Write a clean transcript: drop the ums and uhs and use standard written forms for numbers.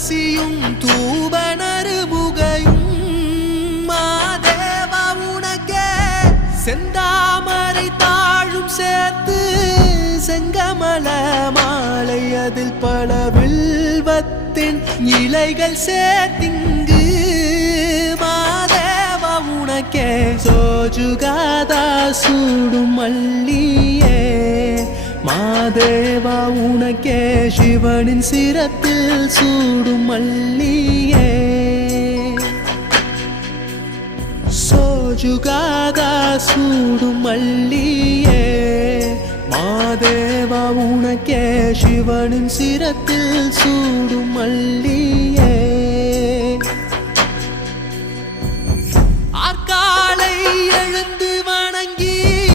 துளசியும் தூபனறுமுகையும் மாதேவா உனக்கே செந்தாமரை தாழும் சேர்த்து செங்கமல மாலை அதில் பல வில்வத்தின் இலைகள் சேர்த்திங்கு மாதேவா உனக்கே சோஜுகாதா சூடும் மல்லியே மாதேவா உனக்கே சிவனின் சிரத்தில் சூடும் மல்லியே சோஜுகாதா சூடும் மல்லியே மாதேவா உனக்கே சிவனின் சிரத்தில் சூடும் மல்லியே ஆற்காலை எழுந்து